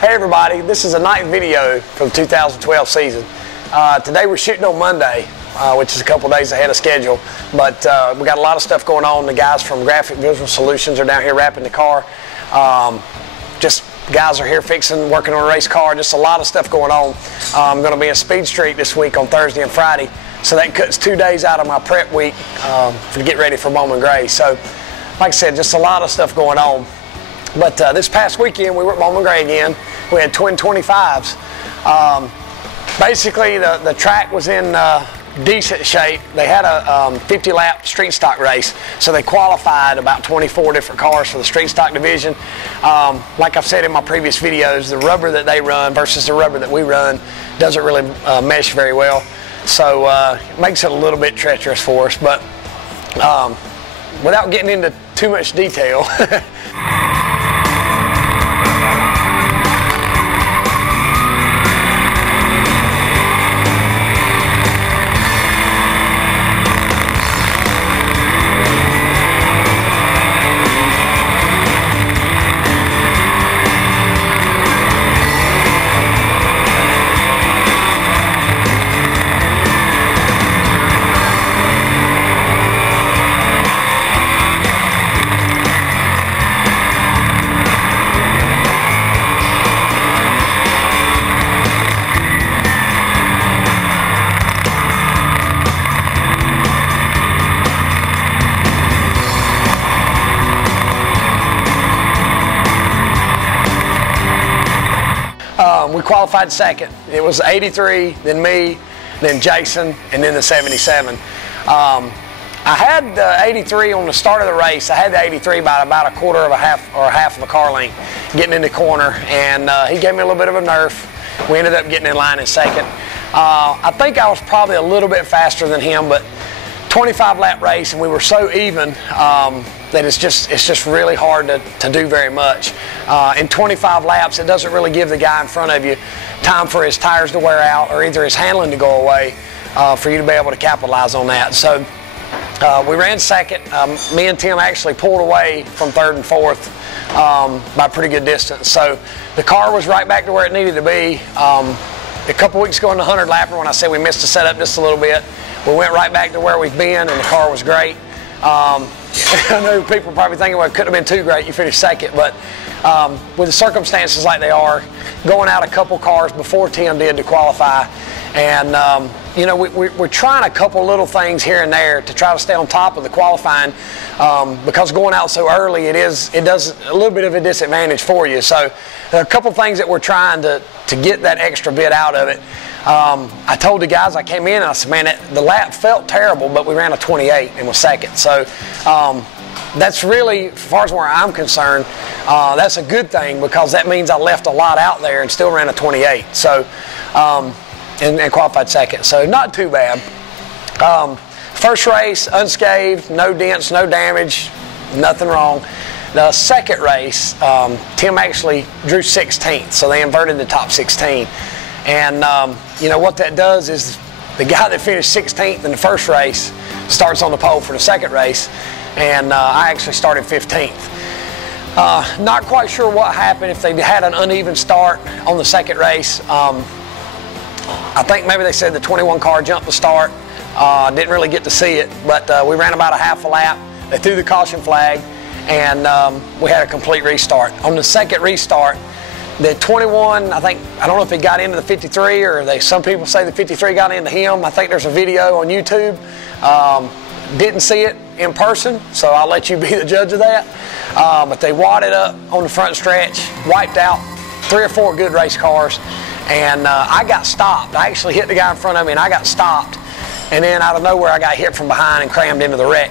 Hey everybody, this is a night video for the 2012 season. Today we're shooting on Monday, which is a couple days ahead of schedule, but we got a lot of stuff going on. The guys from Graphic Visual Solutions are down here wrapping the car. Just guys are here working on a race car, just a lot of stuff going on. I'm going to be in Speed Street this week on Thursday and Friday, so that cuts 2 days out of my prep week to get ready for Bowman Gray. So, like I said, just a lot of stuff going on. But this past weekend we were at Bowman Gray again. We had twin 25s. Basically the track was in decent shape. They had a 50-lap street stock race, so they qualified about 24 different cars for the street stock division. Like I've said in my previous videos, the rubber that they run versus the rubber that we run doesn't really mesh very well, so it makes it a little bit treacherous for us. But without getting into too much detail, we qualified second. It was 83, then me, then Jason, and then the 77. I had the 83 on the start of the race. I had the 83 by about a quarter of a half or a half of a car length getting in the corner, and he gave me a little bit of a nerf. We ended up getting in line in second. I think I was probably a little bit faster than him, but 25-lap race, and we were so even that it's just really hard to do very much. In 25 laps, it doesn't really give the guy in front of you time for his tires to wear out or either his handling to go away for you to be able to capitalize on that. So we ran second. Me and Tim actually pulled away from third and fourth by a pretty good distance. So the car was right back to where it needed to be. A couple weeks ago in the 100 lapper, when I said we missed the setup just a little bit, we went right back to where we've been, and the car was great. I know people are probably thinking, well, it couldn't have been too great, you finished second, but with the circumstances like they are, going out a couple cars before Tim did to qualify, and you know, we're trying a couple little things here and there to try to stay on top of the qualifying, because going out so early, it does a little bit of a disadvantage for you. So there are a couple things that we're trying to get that extra bit out of it. I told the guys, I came in and I said, man, the lap felt terrible, but we ran a 28 and was second. So that's really, as far as where I'm concerned, that's a good thing, because that means I left a lot out there and still ran a 28. So, and qualified second. So not too bad. First race, unscathed, no dents, no damage, nothing wrong. The second race, Tim actually drew 16th, so they inverted the top 16. And you know what that does is the guy that finished 16th in the first race starts on the pole for the second race, and I actually started 15th. Not quite sure what happened, if they had an uneven start on the second race. I think maybe they said the 21 car jumped the start. Didn't really get to see it, but we ran about a half a lap. They threw the caution flag, and we had a complete restart. On the second restart, the 21, I don't know if he got into the 53 or some people say the 53 got into him. I think there's a video on YouTube. Didn't see it in person, so I'll let you be the judge of that. But they wadded up on the front stretch, wiped out 3 or 4 good race cars, and I got stopped. I actually hit the guy in front of me, and I got stopped. And then out of nowhere, I got hit from behind and crammed into the wreck.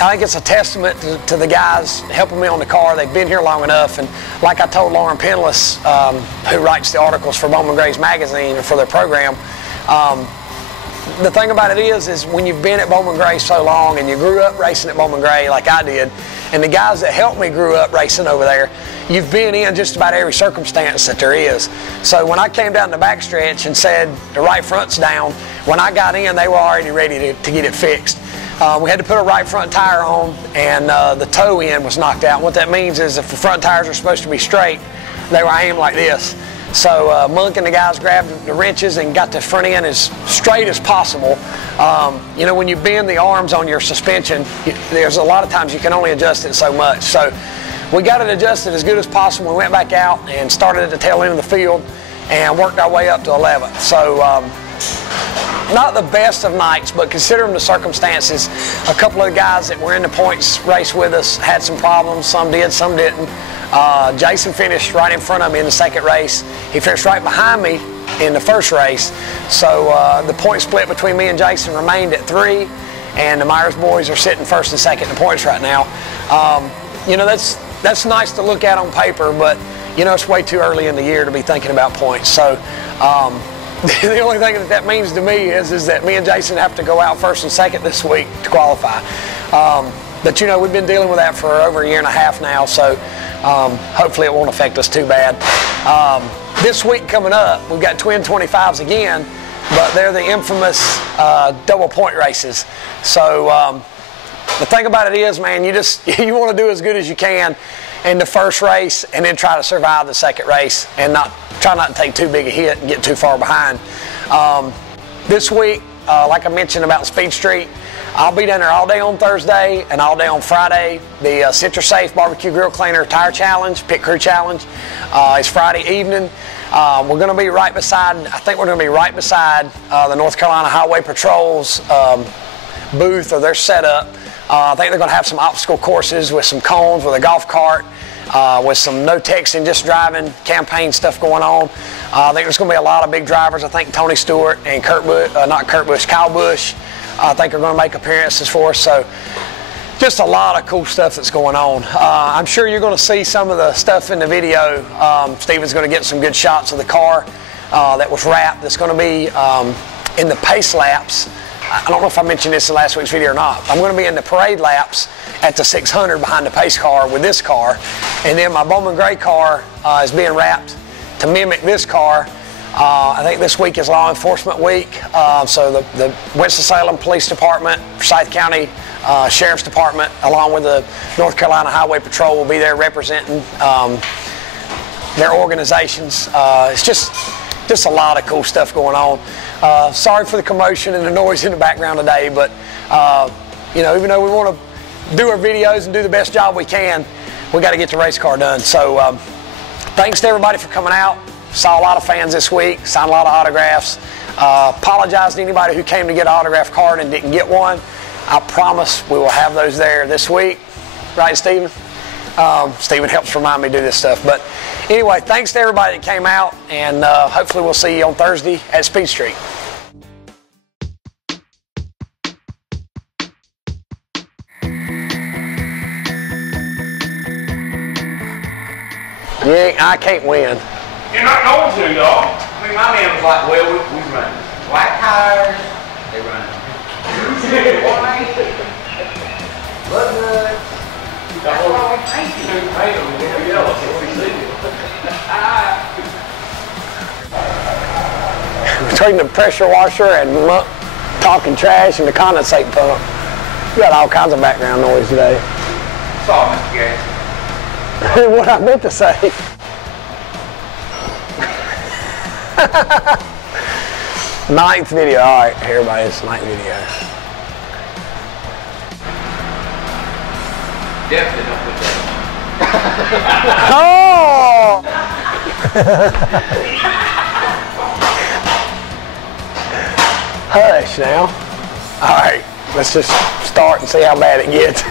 I think it's a testament to the guys helping me on the car. They've been here long enough, and like I told Lauren Penless, who writes the articles for Bowman Gray's magazine or for their program, the thing about it is when you've been at Bowman Gray so long and you grew up racing at Bowman Gray like I did, and the guys that helped me grew up racing over there, you've been in just about every circumstance that there is. So when I came down the backstretch and said the right front's down, when I got in, they were already ready to get it fixed. We had to put a right front tire on, and the toe end was knocked out. What that means is if the front tires are supposed to be straight, they were aimed like this. So Monk and the guys grabbed the wrenches and got the front end as straight as possible. You know, when you bend the arms on your suspension, there's a lot of times you can only adjust it so much. So we got it adjusted as good as possible. We went back out and started at the tail end of the field and worked our way up to 11th. So not the best of nights, but considering the circumstances, a couple of the guys that were in the points race with us had some problems. Some did, some didn't. Jason finished right in front of me in the second race. He finished right behind me in the first race. So the point split between me and Jason remained at 3, and the Myers boys are sitting first and second in the points right now. You know, that's nice to look at on paper, but you know, it's way too early in the year to be thinking about points. So the only thing that means to me is that me and Jason have to go out first and second this week to qualify. But you know, we've been dealing with that for over a year and a half now, so hopefully it won't affect us too bad. This week coming up, we've got twin 25s again, but they're the infamous double point races. So the thing about it is, man, you you want to do as good as you can in the first race and then try to survive the second race and try not to take too big a hit and get too far behind. This week, like I mentioned about Speed Street, I'll be down there all day on Thursday and all day on Friday. The Citrus Safe Barbecue Grill Cleaner Tire Challenge, Pit Crew Challenge, is Friday evening. We're going to be right beside, I think we're going to be right beside the North Carolina Highway Patrol's booth or their setup. I think they're going to have some obstacle courses with some cones, with a golf cart, with some no texting, just driving campaign stuff going on. I think there's going to be a lot of big drivers. I think Tony Stewart and Kyle Busch, I think are going to make appearances for us. So just a lot of cool stuff that's going on. I'm sure you're going to see some of the stuff in the video. Steven's going to get some good shots of the car that was wrapped. That's going to be in the pace laps. I don't know if I mentioned this in last week's video or not. I'm going to be in the parade laps at the 600 behind the pace car with this car. And then my Bowman Gray car is being wrapped to mimic this car. I think this week is Law Enforcement Week. So the Winston-Salem Police Department, Forsyth County Sheriff's Department, along with the North Carolina Highway Patrol will be there representing their organizations. It's just a lot of cool stuff going on. Sorry for the commotion and the noise in the background today, but you know, even though we want to do our videos and do the best job we can, we got to get the race car done. So thanks to everybody for coming out. Saw a lot of fans this week, signed a lot of autographs. Apologize to anybody who came to get an autograph card and didn't get one. I promise we will have those there this week. Right, Steven? Steven helps remind me to do this stuff. But anyway, thanks to everybody that came out, and hopefully we'll see you on Thursday at Speed Street. Yeah, I can't win. You're not going to, y'all. I mean, my man was like, well, we run black tires, they run white, blood nuts. That's what I was thinking. Between the pressure washer and Monk talking trash and the condensate pump, we got all kinds of background noise today. Sorry, Mr. Gas. What I meant to say. Ninth video. All right, everybody, it's ninth video. Definitely don't put that Oh! Hush now. All right, let's just start and see how bad it gets.